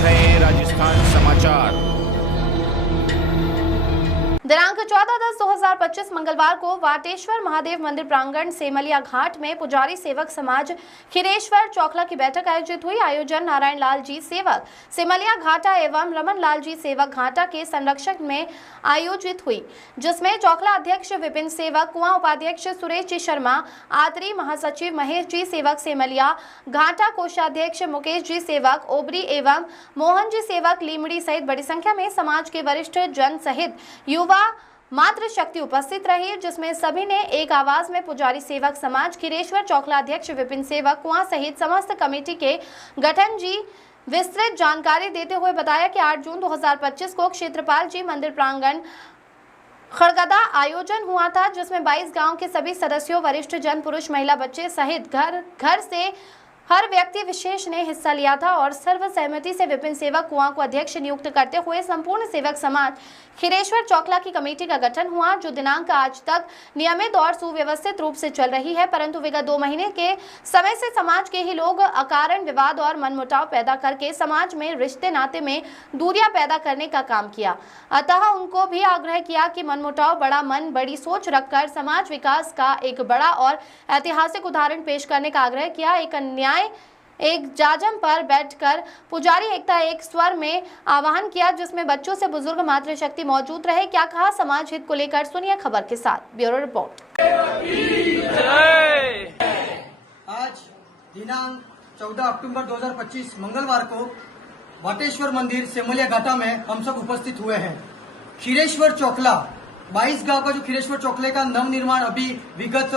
रहे हैं राजस्थान समाचार। दिनांक 14/10/2025 मंगलवार को वाटेश्वर महादेव मंदिर प्रांगण सेमलिया घाट में पुजारी सेवक समाज खीरेश्वर चौखला की बैठक आयोजित हुई। आयोजन नारायण लाल जी सेवक सेमलिया घाटा एवं रमन लाल जी सेवक घाटा के संरक्षण में आयोजित हुई, जिसमें चौखला अध्यक्ष विपिन सेवक, कुआं उपाध्यक्ष सुरेश जी शर्मा, आतरी महासचिव महेश जी सेवक सेमलिया घाटा, कोषाध्यक्ष मुकेश जी सेवक ओबरी एवं मोहन जी सेवक लीमड़ी सहित बड़ी संख्या में समाज के वरिष्ठ जन सहित युवा मात्र शक्ति उपस्थित रही, जिसमें सभी ने एक आवाज में पुजारी सेवक समाज खीरेश्वर चौखला अध्यक्ष विपिन सेवक कुआं सहित समस्त कमेटी के गठन जी विस्तृत जानकारी देते हुए बताया कि 8 जून 2025 को क्षेत्रपाल जी मंदिर प्रांगण खड़गदा आयोजन हुआ था, जिसमें 22 गांव के सभी सदस्यों, वरिष्ठ जन, पुरुष, महिला, बच्चे सहित घर से हर व्यक्ति विशेष ने हिस्सा लिया था और सर्वसहमति से विपिन सेवक कुआं को अध्यक्ष नियुक्त करते हुए संपूर्ण सेवक समाज खीरेश्वर चौखला की कमेटी का गठन हुआ, जो दिनांक आज तक नियमित और सुव्यवस्थित रूप से चल रही है। परंतु विगत 2 महीने के समय से समाज के ही लोग अकारण विवाद और मनमुटाव पैदा करके समाज में रिश्ते नाते में दूरियां पैदा करने का काम किया। अतः उनको भी आग्रह किया कि मनमुटाव, बड़ा मन, बड़ी सोच रखकर समाज विकास का एक बड़ा और ऐतिहासिक उदाहरण पेश करने का आग्रह किया। एक जाजम पर बैठकर पुजारी एकता एक स्वर में आह्वान किया, जिसमें बच्चों से बुजुर्ग मातृशक्ति मौजूद रहे। क्या कहा समाज हित को लेकर, सुनिए खबर के साथ। Bureau report. आज दिनांक 14 अक्टूबर 2025 मंगलवार को वाटेश्वर मंदिर सेमलिया घाटा में हम सब उपस्थित हुए हैं। खीरेश्वर चौखला 22 गांव का जो खीरेश्वर चौखले का नव निर्माण अभी विगत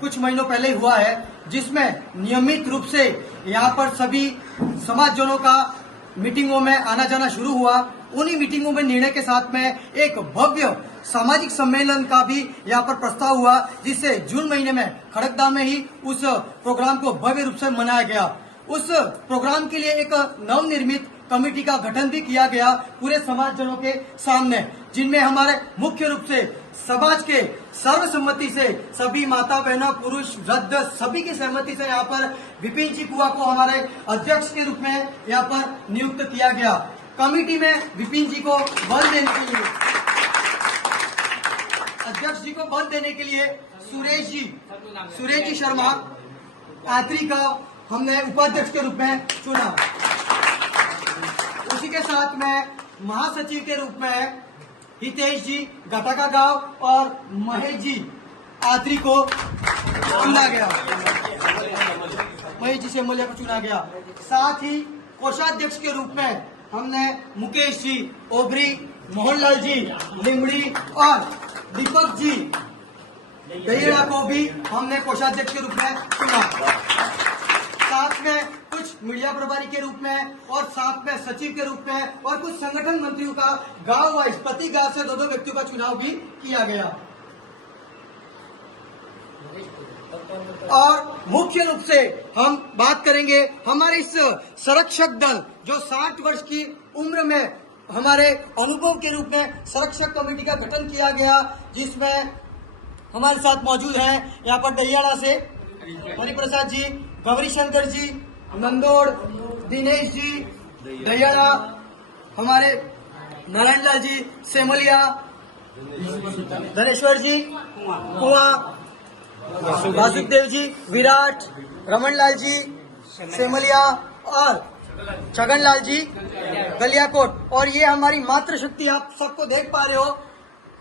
कुछ महीनों पहले ही हुआ है, जिसमें नियमित रूप से यहाँ पर सभी समाजजनों का मीटिंगों में आना जाना शुरू हुआ। उन्हीं मीटिंगों में निर्णय के साथ में एक भव्य सामाजिक सम्मेलन का भी यहाँ पर प्रस्ताव हुआ, जिससे जून महीने में खड़गदा में ही उस प्रोग्राम को भव्य रूप से मनाया गया। उस प्रोग्राम के लिए एक नवनिर्मित कमेटी का गठन भी किया गया पूरे समाजजनों के सामने, जिनमें हमारे मुख्य रूप से समाज के सर्वसम्मति से सभी माता बहनों, पुरुष, वृद्ध सभी की सहमति से यहाँ पर विपिन जी कुआं को हमारे अध्यक्ष के रूप में यहाँ पर नियुक्त किया गया। कमेटी में विपिन जी को बल देने के लिए, अध्यक्ष जी को बल देने के लिए सुरेश जी शर्मा आतरी का हमने उपाध्यक्ष के रूप में चुना। उसी के साथ में महासचिव के रूप में हितेश जी घाटा का गांव और महेश जी आतरी को चुना गया। महेश जी सेमलिया को चुना गया। साथ ही कोषाध्यक्ष के रूप में हमने मुकेश जी ओबरी, मोहनलाल जी लिमड़ी और दीपक जी दहिया को भी हमने कोषाध्यक्ष के रूप में चुना। साथ में कुछ मीडिया प्रभारी के रूप में और साथ में सचिव के रूप में और कुछ संगठन मंत्रियों का गांव वाइज प्रति गांव से 2-2 व्यक्तियों का चुनाव भी किया गया। और मुख्य रूप से हम बात करेंगे हमारे इस संरक्षक दल जो 60 वर्ष की उम्र में हमारे अनुभव के रूप में संरक्षक कमेटी का गठन किया गया, जिसमें हमारे साथ मौजूद हैं यहाँ पर दहियाड़ा से हरिप्रसाद जी, गौरी शंकर जी, नंदोड़, दिनेश जी दहियाड़ा, हमारे नारायण लाल जी सेमलिया, धनेश्वर जी कुआं, वासुदेव जी विराट, रमन लाल जी सेमलिया और छगन लाल जी गलियाकोट। और ये हमारी मातृशक्ति आप सबको देख पा रहे हो,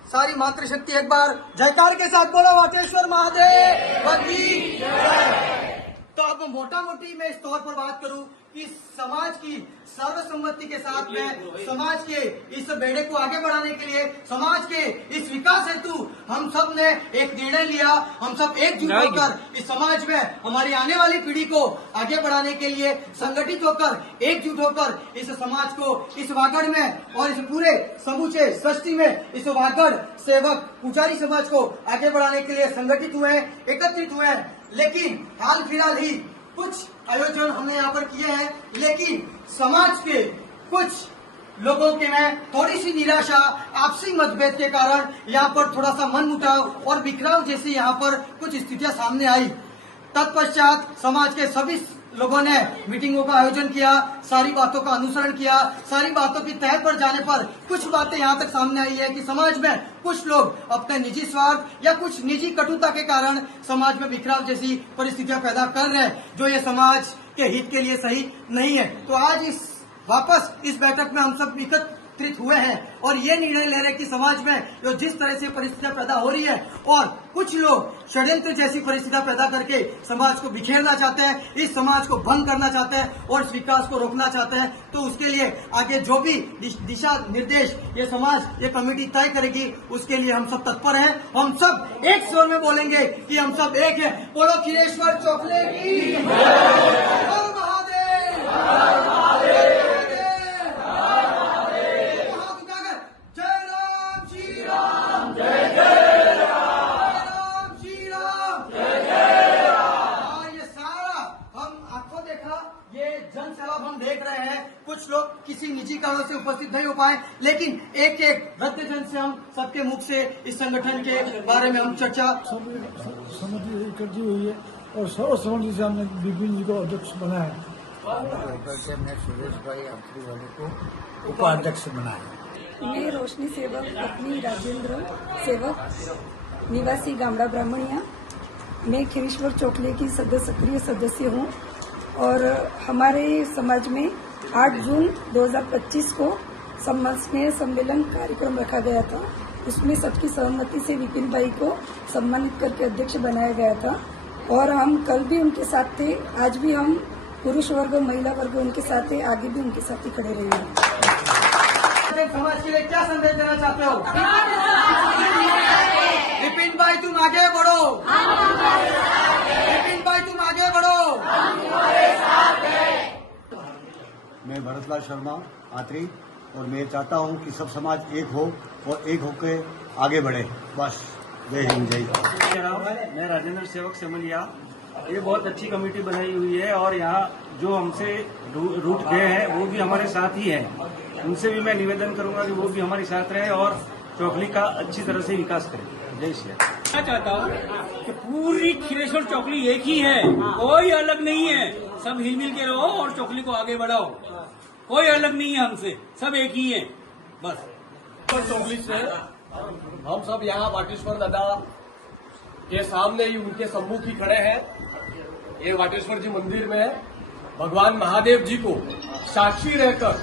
सारी मातृशक्ति एक बार जयकार के साथ बोलो वाटेश्वर महादेव की जय। तो अब मोटा मोटी मैं इस तौर पर बात करूं कि समाज की सर्वसम्मति के साथ में समाज के इस बेड़े को आगे बढ़ाने के लिए, समाज के इस विकास हेतु हम सब ने एक निर्णय लिया। हम सब एकजुट होकर इस समाज में हमारी आने वाली पीढ़ी को आगे बढ़ाने के लिए संगठित होकर, एकजुट होकर इस समाज को इस वागड़ में और इस पूरे समूचे सृष्टि में इस वागड़ सेवक पुजारी समाज को आगे बढ़ाने के लिए संगठित हुए, एकत्रित हुए। लेकिन हाल फिलहाल ही कुछ आयोजन हमने यहाँ पर किए हैं, लेकिन समाज के कुछ लोगों के में थोड़ी सी निराशा, आपसी मतभेद के कारण यहाँ पर थोड़ा सा मनमुटाव और बिखराव जैसी यहाँ पर कुछ स्थितियां सामने आई। तत्पश्चात समाज के सभी लोगों ने मीटिंगों का आयोजन किया, सारी बातों का अनुसरण किया। सारी बातों की तह पर जाने पर कुछ बातें यहाँ तक सामने आई है कि समाज में कुछ लोग अपने निजी स्वार्थ या कुछ निजी कटुता के कारण समाज में बिखराव जैसी परिस्थितियां पैदा कर रहे हैं, जो ये समाज के हित के लिए सही नहीं है। तो आज वापस इस बैठक में हम सब एकत्रित हुए हैं और ये निर्णय ले रहे हैं कि समाज में जो जिस तरह से परिस्थितियां पैदा हो रही है और कुछ लोग षड्यंत्र जैसी परिस्थितियां पैदा करके समाज को बिखेरना चाहते हैं, इस समाज को भंग करना चाहते हैं और इस विकास को रोकना चाहते हैं, तो उसके लिए आगे जो भी दिशा निर्देश ये समाज ये कमेटी तय करेगी, उसके लिए हम सब तत्पर हैं। हम सब एक स्वर में बोलेंगे कि हम सब एक है। बोलो खीरेश्वर चोखले की हर महादेव, हर महादेव। जन सैलाब हम देख रहे हैं, कुछ लोग किसी निजी कारणों से उपस्थित नहीं हो पाए, लेकिन एक एक वृद्धजन से हम सबके मुख से इस संगठन के बारे में हम चर्चा समिति इकट्ठी हुई है और सर्व समिति से हमने विपिन जी को अध्यक्ष बनाया। हमने सुरेश भाई आखरीवाले को उपाध्यक्ष बनाया। मैं रोशनी सेवक पत्नी राजेंद्र सेवक निवासी गामड़ा ब्राह्मणिया। मैं खीरेश्वर चोखले की सक्रिय सदस्य हूँ और हमारे समाज में 8 जून 2025 को स्नेह सम्मेलन कार्यक्रम रखा गया था। उसमें सबकी सहमति से विपिन भाई को सम्मानित करके अध्यक्ष बनाया गया था और हम कल भी उनके साथ थे, आज भी हम पुरुष वर्ग महिला वर्ग उनके साथ थे, आगे भी उनके साथ ही खड़े रहेंगे। समाज के लिए क्या संदेश देना चाहते हो? विपिन भाई तुम आगे बढ़ो, विपिन भाई तुम आगे बढ़ो। मैं भरतलाल शर्मा आत्री और मैं चाहता हूं कि सब समाज एक हो और एक होकर आगे बढ़े। बस जय हिंद जय भारत। मैं राजेंद्र सेवक सेमलिया। ये बहुत अच्छी कमेटी बनाई हुई है और यहाँ जो हमसे रूठ गए हैं वो भी हमारे साथ ही हैं। उनसे भी मैं निवेदन करूंगा कि वो भी हमारे साथ रहे और चौखली का अच्छी तरह से विकास करें। जय श्री राम। मैं चाहता हूँ कि पूरी खीरेश्वर चौखली एक ही है, कोई अलग नहीं है। सब हिलमिल के रहो और चौखली को आगे बढ़ाओ। कोई अलग नहीं है हमसे, सब एक ही है बस। चौखली से हम सब यहाँ वाटेश्वर दादा के सामने ही उनके सम्मुख ही खड़े हैं। ये वाटेश्वर जी मंदिर में भगवान महादेव जी को साक्षी रहकर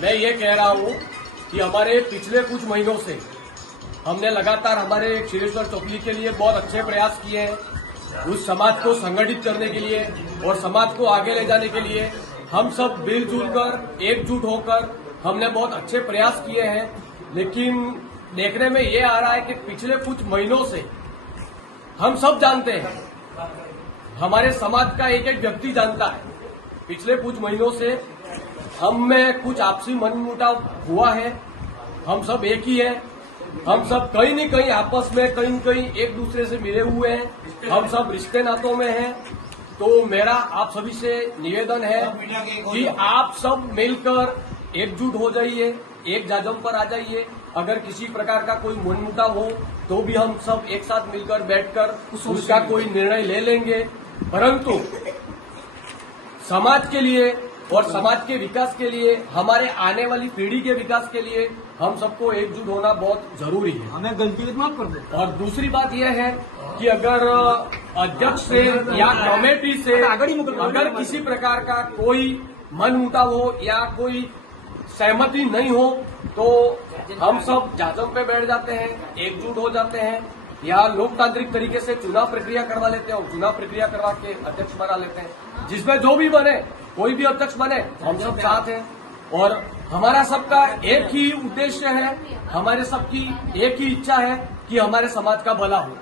मैं ये कह रहा हूँ कि हमारे पिछले कुछ महीनों से हमने लगातार हमारे खीरेश्वर चौखली के लिए बहुत अच्छे प्रयास किए हैं। उस समाज को संगठित करने के लिए और समाज को आगे ले जाने के लिए हम सब मिलजुल कर एकजुट होकर हमने बहुत अच्छे प्रयास किए हैं। लेकिन देखने में ये आ रहा है कि पिछले कुछ महीनों से हम सब जानते हैं, हमारे समाज का एक एक व्यक्ति जानता है, पिछले कुछ महीनों से हम में कुछ आपसी मनमुटाव हुआ है। हम सब एक ही हैं, हम सब कहीं न कहीं आपस में कहीं न कहीं एक दूसरे से मिले हुए हैं, हम सब रिश्ते नातों में हैं। तो मेरा आप सभी से निवेदन है कि आप सब मिलकर एकजुट हो जाइए, एक जाजम पर आ जाइए। अगर किसी प्रकार का कोई मनमुटाव हो तो भी हम सब एक साथ मिलकर बैठकर उसका कोई निर्णय ले लेंगे। परंतु समाज के लिए और समाज के विकास के लिए, हमारे आने वाली पीढ़ी के विकास के लिए हम सबको एकजुट होना बहुत जरूरी है। हमें गलती माफ कर दो। और दूसरी बात यह है कि अगर अध्यक्ष से या कमेटी से अगर किसी प्रकार का कोई मनमुटाव हो या कोई सहमति नहीं हो तो हम सब जाजम पे बैठ जाते हैं, एकजुट हो जाते हैं। यहाँ लोकतांत्रिक तरीके से चुनाव प्रक्रिया करवा लेते हैं, चुनाव प्रक्रिया करवा के अध्यक्ष बना लेते हैं। जिसमें जो भी बने, कोई भी अध्यक्ष बने, हम सब साथ हैं और हमारा सबका एक ही उद्देश्य है, हमारे सबकी एक ही इच्छा है कि हमारे समाज का भला हो।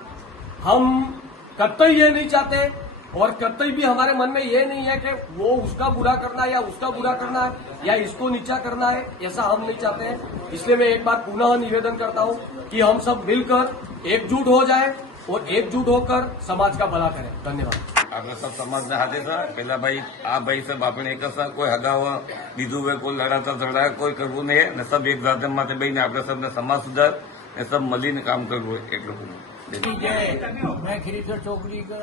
हम कतई ये नहीं चाहते और कतई भी हमारे मन में ये नहीं है कि वो उसका बुरा करना है या उसका बुरा करना है या इसको नीचा करना है, ऐसा हम नहीं चाहते हैं। इसलिए मैं एक बार पुनः निवेदन करता हूँ कि हम सब मिलकर एकजुट हो जाए और एकजुट होकर समाज का भला करें। धन्यवाद। આપણે सब समाज ने हाथे था पहला भाई आ भाई सब આપણે એક જ કોઈ હગાવા દીધું હોય, કોઈ લડાતા ઝઘડા કોઈ કરવું નહીં ને सब એક જાતે માથે બેહીને આપણે सबने समाज सुधार ने सब મળીને કામ કરવું એટલું। मैं खीरेश्वर चौखली का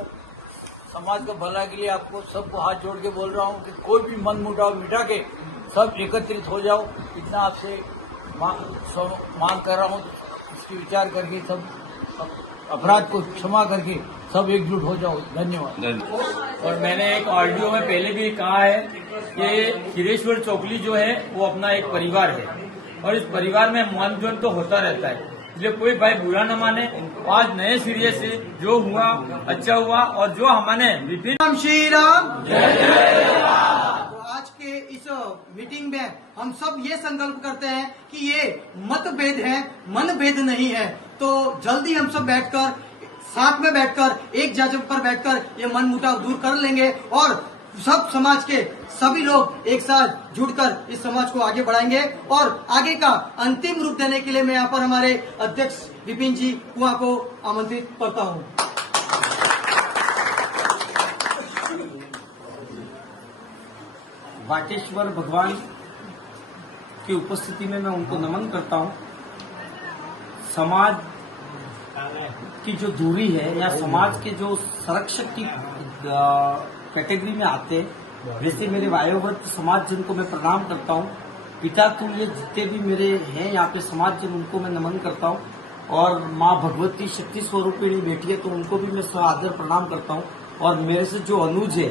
समाज का भला के लिए आपको सबको हाथ जोड़ के बोल रहा हूँ कि कोई भी मन मुटाव मिटा के सब एकत्रित हो जाओ, इतना आपसे मांग कर रहा हूँ। इसकी विचार करके सब अपराध को क्षमा करके सब एकजुट हो जाओ। धन्यवाद। और मैंने एक ऑडियो में पहले भी कहा है कि खीरेश्वर चौकली जो है वो अपना एक परिवार है और इस परिवार में मनोरंजन तो होता रहता है, इसलिए कोई भाई बुरा न माने। आज नए सिरे से जो हुआ अच्छा हुआ और जो हमने विभिन्न श्री राम जय जय राम। तो आज के इस मीटिंग में हम सब ये संकल्प करते हैं कि ये मतभेद है, मनभेद नहीं है। तो जल्दी हम सब बैठकर साथ में बैठकर एक जगह पर बैठकर ये मन मुटाव दूर कर लेंगे और सब समाज के सभी लोग एक साथ जुड़कर इस समाज को आगे बढ़ाएंगे। और आगे का अंतिम रूप देने के लिए मैं यहाँ पर हमारे अध्यक्ष विपिन जी कुआं को आमंत्रित करता हूँ। वाटेश्वर भगवान की उपस्थिति में मैं उनको नमन करता हूँ। समाज की जो दूरी है या समाज के जो संरक्षक की कैटेगरी में आते हैं, वैसे मेरे वायोवृत्त समाज जन को मैं प्रणाम करता हूँ। पिता तुल्य जितने भी मेरे हैं यहाँ पे समाज जन, उनको मैं नमन करता हूँ। और माँ भगवती शक्ति स्वरूपिणी बेटी है तो उनको भी मैं आदर प्रणाम करता हूँ। और मेरे से जो अनुज है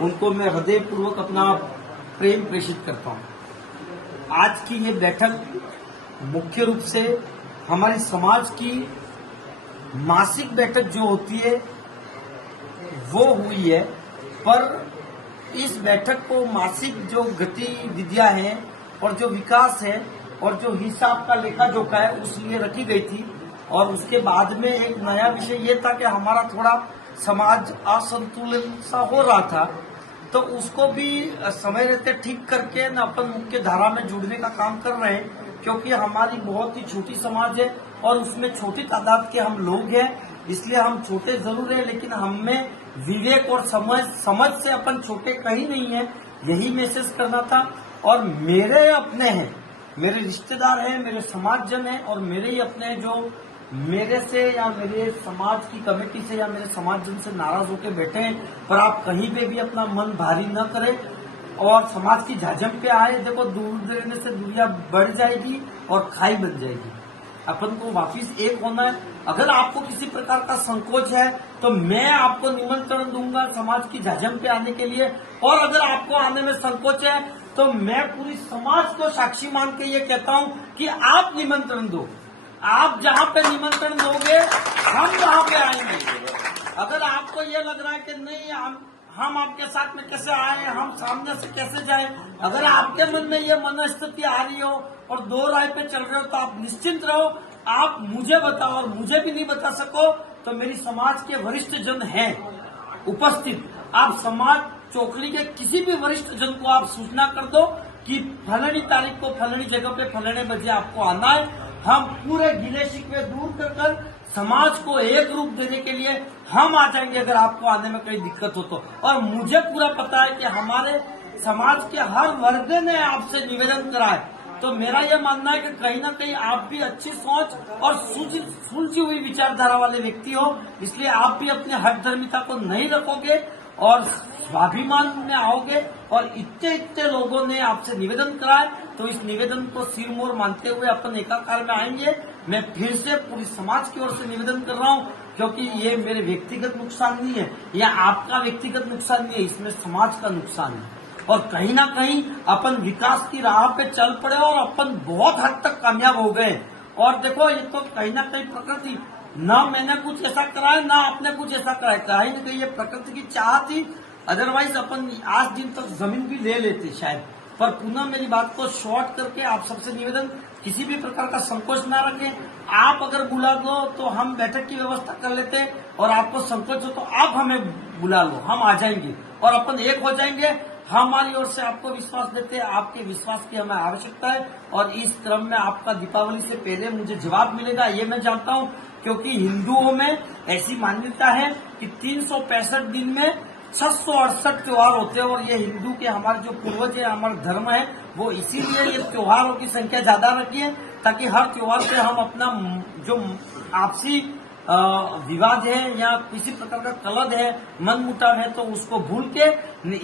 उनको मैं हृदय पूर्वक अपना प्रेम प्रेषित करता हूँ। आज की ये बैठक मुख्य रूप से हमारे समाज की मासिक बैठक जो होती है वो हुई है, पर इस बैठक को मासिक जो गतिविधियां हैं और जो विकास है और जो हिसाब का लेखा जोखा है उस लिए रखी गई थी। और उसके बाद में एक नया विषय ये था कि हमारा थोड़ा समाज असंतुलन सा हो रहा था, तो उसको भी समय रहते ठीक करके न अपन मुख्य धारा में जुड़ने का काम कर रहे हैं, क्योंकि हमारी बहुत ही छोटी समाज है और उसमें छोटी तादाद के हम लोग हैं। इसलिए हम छोटे जरूर हैं, लेकिन हमें विवेक और समझ से अपन छोटे कहीं नहीं है, यही मैसेज करना था। और मेरे अपने हैं, मेरे रिश्तेदार हैं, मेरे समाजजन हैं और मेरे ही अपने जो मेरे से या मेरे समाज की कमेटी से या मेरे समाजजन से नाराज होकर बैठे हैं, पर आप कहीं पे भी अपना मन भारी न करें और समाज की झाझम पे आए। देखो, दूर देने से दुनिया बढ़ जाएगी और खाई बन जाएगी। अपन को वापिस एक होना है। अगर आपको किसी प्रकार का संकोच है तो मैं आपको निमंत्रण दूंगा समाज की झाझम पे आने के लिए, और अगर आपको आने में संकोच है तो मैं पूरी समाज को साक्षी मान के ये कहता हूँ कि आप निमंत्रण दो। आप जहाँ पे निमंत्रण दोगे हम वहाँ पे आएंगे। अगर आपको ये लग रहा है कि नहीं हम आपके साथ में कैसे आए, हम सामने से कैसे जाए, अगर आपके मन में ये मनस्थिति आ रही हो और दो राय पे चल रहे हो तो आप निश्चिंत रहो। आप मुझे बताओ और मुझे भी नहीं बता सको तो मेरी समाज के वरिष्ठ जन हैं उपस्थित। आप समाज चौकली के किसी भी वरिष्ठ जन को आप सूचना कर दो कि फलानी तारीख को फलानी जगह पे फलाने बजे आपको आना है। हम पूरे गिले शिकवे दूर कर समाज को एक रूप देने के लिए हम आ जाएंगे अगर आपको आने में कोई दिक्कत हो तो। और मुझे पूरा पता है कि हमारे समाज के हर वर्ग ने आपसे निवेदन करा है, तो मेरा यह मानना है कि कहीं ना कहीं आप भी अच्छी सोच और सुलझी हुई विचारधारा वाले व्यक्ति हो, इसलिए आप भी अपने हठधर्मिता को नहीं रखोगे और स्वाभिमान में आओगे। और इतने लोगों ने आपसे निवेदन करा है, तो इस निवेदन को सिर मोर मानते हुए अपन एकाकार में आएंगे। मैं फिर से पूरी समाज की ओर से निवेदन कर रहा हूँ, क्योंकि ये मेरे व्यक्तिगत नुकसान नहीं है या आपका व्यक्तिगत नुकसान नहीं है, इसमें समाज का नुकसान है। और कहीं ना कहीं अपन विकास की राह पे चल पड़े और अपन बहुत हद तक कामयाब हो गए। और देखो, ये तो कहीं ना कहीं प्रकृति, ना मैंने कुछ ऐसा करा है ना आपने कुछ ऐसा करा है, कहीं ना कहीं ये प्रकृति की चाह थी। अदरवाइज अपन आज दिन तक जमीन भी ले लेते शायद। पर पुनः मेरी बात को शॉर्ट करके आप सबसे निवेदन, किसी भी प्रकार का संकोच ना रखें। आप अगर बुला दो तो हम बैठक की व्यवस्था कर लेते, और आपको संकोच हो तो आप हमें बुला लो, हम आ जाएंगे और अपन एक हो जाएंगे। हमारी ओर से आपको विश्वास देते हैं, आपके विश्वास की हमें आवश्यकता है। और इस क्रम में आपका दीपावली से पहले मुझे जवाब मिलेगा ये मैं जानता हूँ, क्योंकि हिंदुओं में ऐसी मान्यता है कि 365 दिन में 668 त्योहार होते हैं। और ये हिंदू के हमारे जो पूर्वज है, हमारा धर्म है, वो इसीलिए ये त्योहारों की संख्या ज्यादा रखी है, ताकि हर त्योहार पे हम अपना जो आपसी विवाद है या किसी प्रकार का कलह है, मनमुटाव है, तो उसको भूल के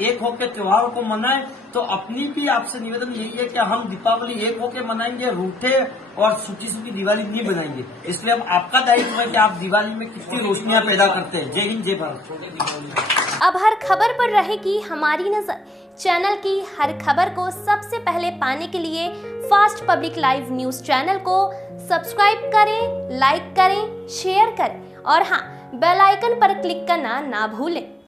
एक होकर त्योहार को मनाएं। तो अपनी भी आपसे निवेदन यही है कि हम दीपावली एक होकर मनाएंगे, रूठे और सूखी सूखी दिवाली नहीं बनाएंगे। इसलिए अब आपका दायित्व है कि आप दिवाली में कितनी रोशनियां पैदा करते हैं। जय हिंद, जय भारत। अब हर खबर पर रहेगी हमारी नजर। चैनल की हर खबर को सबसे पहले पाने के लिए fast public live news channel को सब्सक्राइब करें, लाइक करें, शेयर करें और हाँ, बेल आइकन पर क्लिक करना ना भूलें।